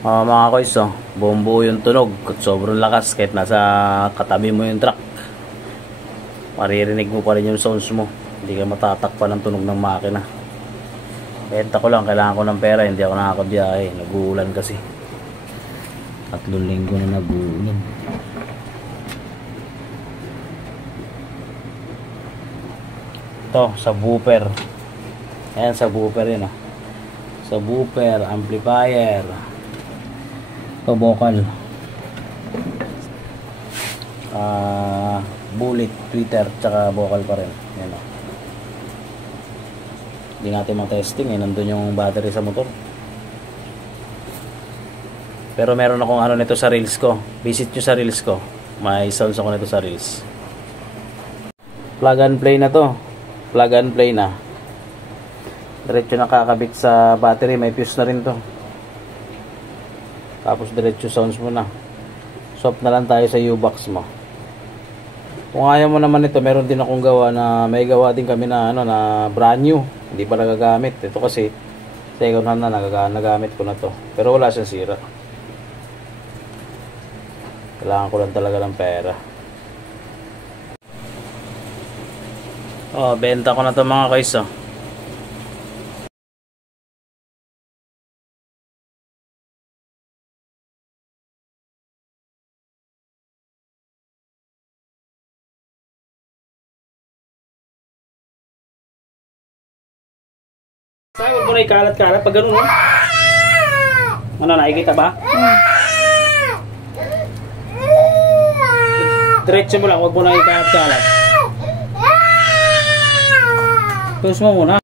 Mga koys, buong buo yung tunog at sobrang lakas kahit nasa katabi mo yung truck. Maririnig mo pa rin yung sounds mo. Hindi ka matatakpan ng tunog ng makina. Benta ko lang, kailangan ko ng pera, hindi ako nakakabiyahe. Nag-uulan kasi. 3 linggo na nag-uulan. Ito, subwoofer. Ayan, subwoofer yun subwoofer, amplifier, ito vocal, bullet, tweeter, tsaka vocal pa rin. Ayan hindi natin matesting nandun yung battery sa motor. Pero meron akong ano nito sa reels ko. Visit nyo sa reels ko, may sounds ako nito sa reels. Plug and play na to. Plug and play na. Diretso nakakabit sa battery. May fuse na rin to. Tapos diretso sounds mo na. Swap na lang tayo sa U-box mo. Kung ayaw mo naman ito, meron din akong gawa na may gawa din kami na ano na brand new. Hindi pa nagagamit. Ito kasi second hand na nagamit ko na to. Pero wala siyang sira. Kailangan ko lang talaga ng pera. Benta ko na to mga guys. Sa'yo, huwag mo na ikalat-kalat pag ganun, Ano, nakikita ba? Diretso mo lang, huwag mo na ikalat-kalat. Tus mo muna.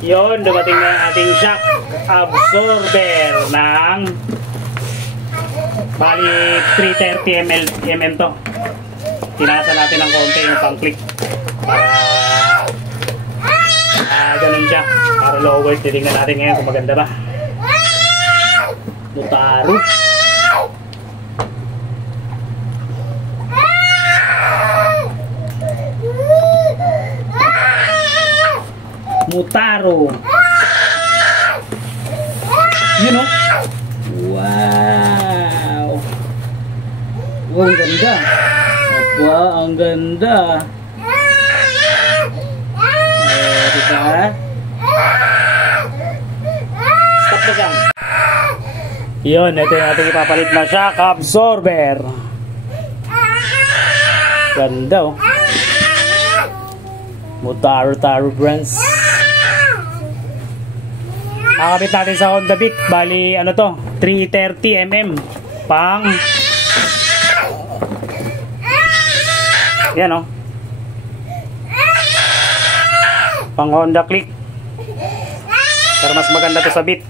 Yun, dumating na yung ating shock absorber ng bali 330 mm to. Tinasa natin ng konti yung pang-click para ganun siya, para lower. Titingnan natin ngayon kung maganda ba. Mutaro Mutaro. Yun wow. Wow, ang ganda. Wow, ang ganda. Diba? Stop na siya. Yun, ito yung ating ipapalit na shock absorber. Ganda Mutaro brands. Nakakabit natin sa Honda Beat. Bali, ano to? 330 mm. Pang yan pang Honda Click. Pero mas maganda to sa Beat.